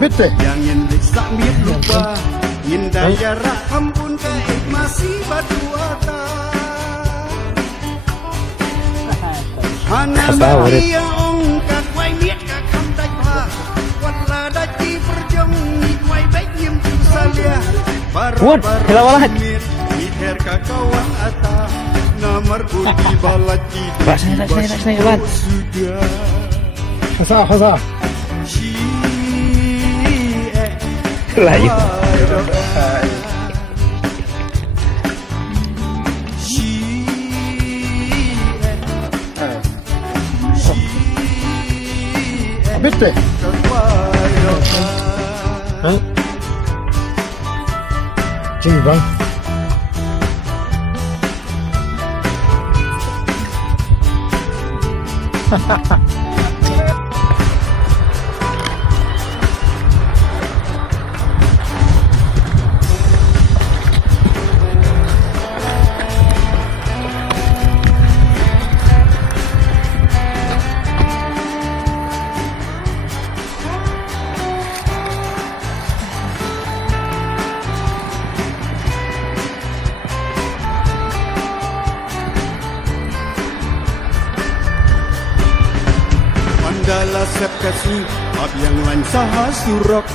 Bitte. Jangan sambil lupa Indah jarak ampun kaik masih berdua Hana Maria ongkat quay biết cả không đánh hoa Quật là đã chi perjong Ni quay baik diem tu salia Baru-baru Miter kawan ata Namar budi balaci Sudah. Hasa. Layu. Bitte. Sini bang. Mandala sep kasih ab yang lain saha surok